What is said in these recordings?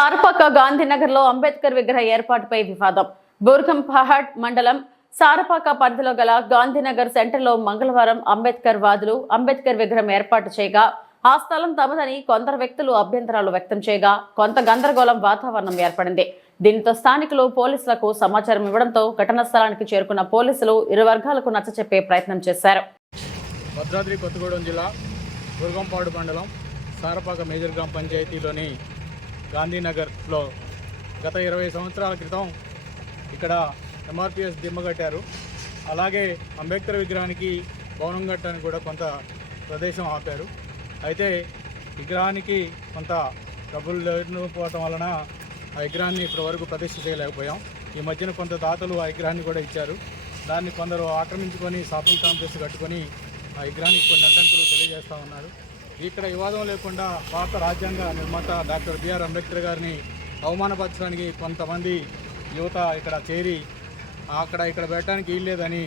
సారపాక గాంధీనగర్లో అంబేద్కర్ విగ్రహ ఏర్పాటుపై వివాదం. బూర్గంపహాడ్ మండలం సారపాక పరిధిలో గల గాంధీనగర్ సెంటర్లో మంగళవారం అంబేద్కర్ వాదులు అంబేద్కర్ విగ్రహం ఏర్పాటు చేయగా ఆ స్థలం తమదని కొందరు వ్యక్తులు అభ్యంతరాలు వ్యక్తం చేయగా కొంత గందరగోళం వాతావరణం ఏర్పడింది. దీంతో స్థానికులు పోలీసులకు సమాచారం ఇవ్వడంతో ఘటనా స్థలానికి చేరుకున్న పోలీసులు ఇరు వర్గాలకు నచ్చచెప్పే ప్రయత్నం చేశారు. భద్రాద్రి కొత్తగూడెం జిల్లా బూర్గంపాడు మండలం సారపాక మేజర్ గ్రామ పంచాయతీలోని గాంధీనగర్లో గత 20 సంవత్సరాల క్రితం ఇక్కడ ఎంఆర్పిఎస్ దిమ్మ కట్టారు. అలాగే అంబేద్కర్ విగ్రహానికి భవనం కట్టడానికి కూడా కొంత ప్రదేశం ఆపారు. అయితే విగ్రహానికి కొంత డబ్బులు లేకపోవటం వలన ఆ విగ్రహాన్ని ఇప్పటివరకు ప్రతిష్ఠ చేయలేకపోయాం. ఈ మధ్యన కొంత దాతలు ఆ విగ్రహాన్ని కూడా ఇచ్చారు. దాన్ని కొందరు ఆక్రమించుకొని షాపింగ్ కాంప్లెక్స్ కట్టుకొని ఆ విగ్రహానికి కొన్ని అడ్డంకులు తెలియజేస్తూ ఉన్నారు. ఇక్కడ వివాదం లేకుండా భారత రాజ్యాంగ నిర్మాత డాక్టర్ బిఆర్ అంబేద్కర్ గారిని అవమానపరచడానికి కొంతమంది యువత ఇక్కడ చేరి ఇక్కడ పెట్టడానికి వీల్లేదని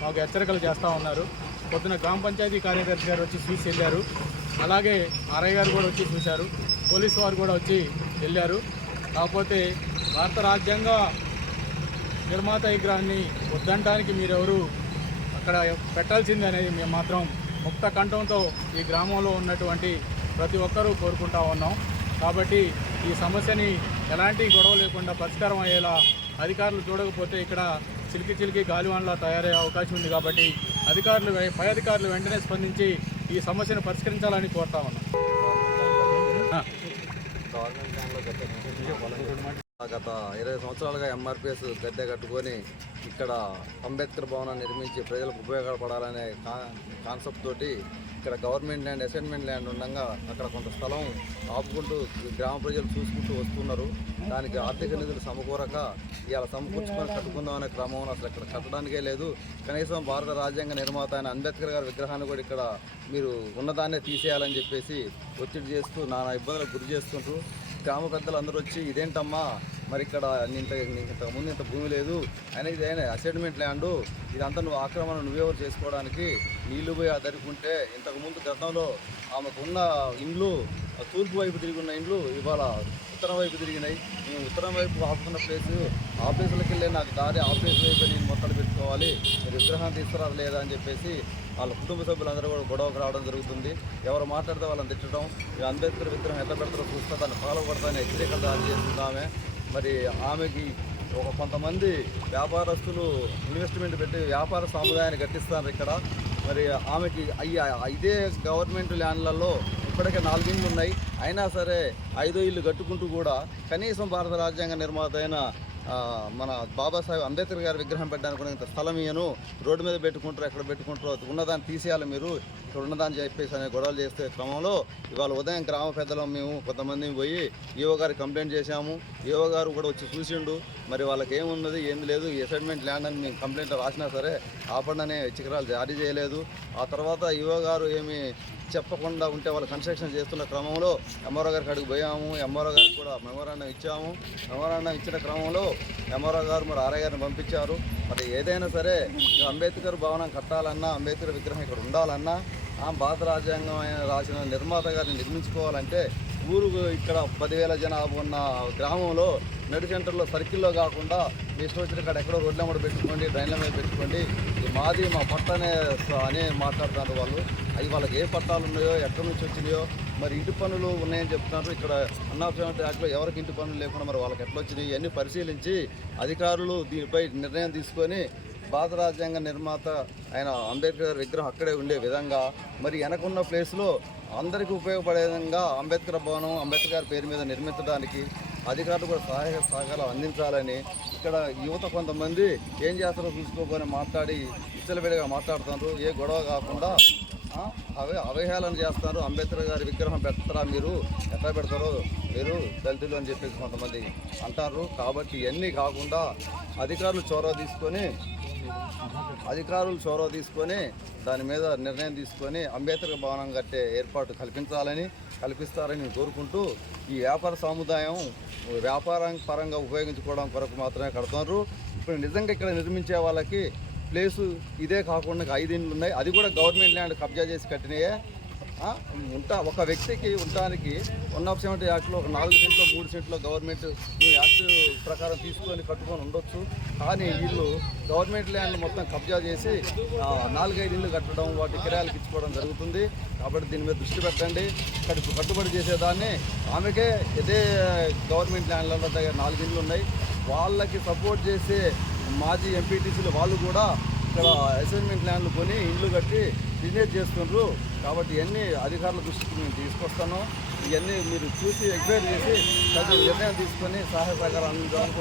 మాకు హెచ్చరికలు చేస్తూ ఉన్నారు. పొద్దున గ్రామ పంచాయతీ కార్యదర్శి గారు వచ్చి చూసి వెళ్ళారు. అలాగే ఆర్ఐ గారు కూడా వచ్చి చూశారు. పోలీసు వారు కూడా వచ్చి వెళ్ళారు. కాకపోతే భారత రాజ్యాంగ నిర్మాత విగ్రహాన్ని వద్దంటానికి మీరెవరు అక్కడ పెట్టాల్సిందే అనేది మేము మాత్రం ముక్త కంఠంతో ఈ గ్రామంలో ఉన్నటువంటి ప్రతి ఒక్కరూ కోరుకుంటా ఉన్నాం. కాబట్టి ఈ సమస్యని ఎలాంటి గొడవ లేకుండా పరిష్కారం అయ్యేలా అధికారులు చూడకపోతే ఇక్కడ చిలికి గాలివాన్లా తయారయ్యే అవకాశం ఉంది. కాబట్టి పై అధికారులు వెంటనే స్పందించి ఈ సమస్యను పరిష్కరించాలని కోరుతా ఉన్నాం. గత 20 సంవత్సరాలుగా ఎంఆర్పిఎస్ గద్దె కట్టుకొని ఇక్కడ అంబేద్కర్ భవనాన్ని నిర్మించి ప్రజలకు ఉపయోగపడాలనే కాన్సెప్ట్ తోటి ఇక్కడ గవర్నమెంట్ ల్యాండ్ అసైన్మెంట్ ల్యాండ్ ఉండగా అక్కడ కొంత స్థలం ఆపుకుంటూ గ్రామ ప్రజలు చూసుకుంటూ వస్తున్నారు. దానికి ఆర్థిక నిధులు సమకూరక ఇవాళ సమకూర్చుకొని కట్టుకుందాం అనే క్రమంలో అసలు ఇక్కడ కట్టడానికే లేదు. కనీసం భారత రాజ్యాంగ నిర్మాత అయిన అంబేద్కర్ గారి విగ్రహాన్ని కూడా ఇక్కడ మీరు ఉన్నదాన్నే తీసేయాలని చెప్పేసి ఒత్తిడి చేస్తూ నానా ఇబ్బందులకు గురి చేస్తుంటారు. గ్రామ పెద్దలు అందరూ వచ్చి ఇదేంటమ్మా మరి ఇక్కడ ఇంతకుముందు ఇంత భూమి లేదు అయినా ఇదైనా అసైన్మెంట్ ల్యాండు ఇదంతా నువ్వు ఆక్రమణ నువ్వెవరు చేసుకోవడానికి నీళ్లు పోయి అదరుకుంటే ఇంతకుముందు గతంలో ఆమెకు ఉన్న ఇండ్లు తూర్పు వైపు తిరిగి ఉన్న ఇండ్లు ఇవాళ ఉత్తరం వైపు తిరిగినాయి. మేము ఉత్తరం వైపు ఆపుకున్న ఆఫీసులకు వెళ్ళే నాకు దారి ఆఫీస్ వైపు నేను మొత్తాలు పెట్టుకోవాలి, మీరు విగ్రహం తీసుకురాదు లేదా అని చెప్పేసి వాళ్ళ కుటుంబ సభ్యులందరూ కూడా గొడవకు రావడం జరుగుతుంది. ఎవరు మాట్లాడితే వాళ్ళని తిట్టడం, అంబేద్కర్ విగ్రహం ఎట్లా పెడతారో చూస్తా దాన్ని ఫాలో పడతానని హెచ్చరికలు దాడి చేస్తున్నామే. మరి ఆమెకి కొంతమంది వ్యాపారస్తులు ఇన్వెస్ట్మెంట్ పెట్టి వ్యాపార సముదాయాన్ని కట్టిస్తారు ఇక్కడ. మరి ఆమెకి ఇదే గవర్నమెంట్ ల్యాండ్లలో ఇప్పటికే 4 ఇళ్ళు ఉన్నాయి. అయినా సరే 5వ ఇల్లు కట్టుకుంటూ కూడా కనీసం భారత రాజ్యాంగ నిర్మాత అయిన మన బాబాసాహెబ్ అంబేద్కర్ గారి విగ్రహం పెట్టడానికి ఇంత స్థలం ఇయ్యను, రోడ్డు మీద పెట్టుకుంటారు, ఎక్కడ పెట్టుకుంటారో ఉన్నదాన్ని తీసేయాలి, మీరు ఇక్కడ ఉన్నదాన్ని చెప్పేసి అనే గొడవలు చేసే క్రమంలో ఇవాళ ఉదయం గ్రామ పెద్దలు మేము కొంతమంది పోయి ఈఓ గారికి కంప్లైంట్ చేశాము. ఈఓ గారు కూడా వచ్చి చూసిండు. మరి వాళ్ళకి ఏమున్నది ఏంది లేదు, ఈ అసైన్మెంట్ ల్యాండ్ అని మేము కంప్లైంట్ రాసినా సరే ఆపండి చికరాలు జారీ చేయలేదు. ఆ తర్వాత ఈఓ గారు ఏమి చెప్పకుండా ఉంటే వాళ్ళు కన్స్ట్రక్షన్ చేస్తున్న క్రమంలో ఎంఆర్ఓ గారికి అడిగి పోయాము. ఎంఆర్ఓ గారికి కూడా మెమోరాండం ఇచ్చాము. మెమోరాండం ఇచ్చిన క్రమంలో ఎంఆర్ఓ గారు మరి ఆర్ఐ గారిని పంపించారు. మరి ఏదైనా సరే అంబేద్కర్ భవనం కట్టాలన్నా, అంబేద్కర్ విగ్రహం ఇక్కడ ఉండాలన్నా భారత రాజ్యాంగం రాసిన నిర్మాత గారిని నిర్మించుకోవాలంటే ఊరు ఇక్కడ 10,000 జనాభా ఉన్న గ్రామంలో నడి సెంటర్లో సర్కిల్లో కాకుండా మీ ఇష్టం వచ్చిన ఇక్కడ ఎక్కడో రోడ్ల మీద పెట్టుకోండి, డ్రైన్ల మీద పెట్టుకోండి, మాది మా పట్టనే అని మాట్లాడుతున్నారు వాళ్ళు. అవి వాళ్ళకి ఏ పట్టాలు ఉన్నాయో, ఎక్కడి నుంచి వచ్చినాయో, మరి ఇంటి పనులు ఉన్నాయని చెప్తున్నారు. ఇక్కడ అన్నాప్షన్ యాక్ట్లో ఎవరికి ఇంటి పనులు లేకుండా మరి వాళ్ళకి ఎట్లా వచ్చినాయి ఇవన్నీ పరిశీలించి అధికారులు దీనిపై నిర్ణయం తీసుకొని భారత రాజ్యాంగ నిర్మాత అయిన అంబేద్కర్ విగ్రహం అక్కడే ఉండే విధంగా మరి వెనకున్న ప్లేస్లో అందరికీ ఉపయోగపడే విధంగా అంబేద్కర్ భవనం అంబేద్కర్ గారి పేరు మీద నిర్మించడానికి అధికారులు కూడా సహాయ సహకారాలు అందించాలని ఇక్కడ యువత కొంతమంది ఏం చేస్తారో చూసుకోకొని మాట్లాడి విచ్చలవిడిగా మాట్లాడుతున్నారు. ఏ గొడవ కాకుండా అవహేళన చేస్తున్నారు. అంబేద్కర్ గారి విగ్రహం పెడతారా, మీరు ఎట్లా పెడతారో మీరు దళితులు అని చెప్పేసి కొంతమంది అంటారు. కాబట్టి ఇవన్నీ కాకుండా అధికారులు చొరవ తీసుకొని దాని మీద నిర్ణయం తీసుకొని అంబేద్కర్ భవనం కట్టే ఏర్పాటు కల్పిస్తారని కోరుకుంటూ ఈ వ్యాపార సముదాయం వ్యాపారం పరంగా ఉపయోగించుకోవడం కొరకు మాత్రమే కడుతున్నారు. ఇప్పుడు నిజంగా ఇక్కడ నిర్మించే వాళ్ళకి ప్లేసు ఇదే కాకుండా 5 ఇండ్లు ఉన్నాయి. అది కూడా గవర్నమెంట్ ల్యాండ్ కబ్జా చేసి కట్టినాయే. ఒక వ్యక్తికి ఉండటానికి 170 యాక్ట్లో ఒక 4 సెంట్లో 3 సెంట్లో గవర్నమెంట్ యాక్ట్ ప్రకారం తీసుకొని కట్టుకొని ఉండొచ్చు. కానీ వీళ్ళు గవర్నమెంట్ ల్యాండ్ మొత్తం కబ్జా చేసి 4-5 ఇళ్ళు కట్టడం, వాటి కిరాయిలకు ఇచ్చుకోవడం జరుగుతుంది. కాబట్టి దీని మీద దృష్టి పెట్టండి. కట్టుబడి చేసేదాన్ని ఆమెకే ఇదే గవర్నమెంట్ ల్యాండ్లలో దగ్గర 4 ఇళ్ళు ఉన్నాయి. వాళ్ళకి సపోర్ట్ చేసే మాజీ ఎంపీటీసీలు వాళ్ళు కూడా ఇక్కడ అసైన్మెంట్ ల్యాండ్లు కొని ఇండ్లు కట్టి బిజినెస్ చేస్తున్నారు. కాబట్టి ఇవన్నీ అధికారుల దృష్టికి మేము తీసుకొస్తాను. ఇవన్నీ మీరు చూసి ఎంక్వైరీ చేసి నిర్ణయం తీసుకొని సహాయ సహకారం అందించడానికి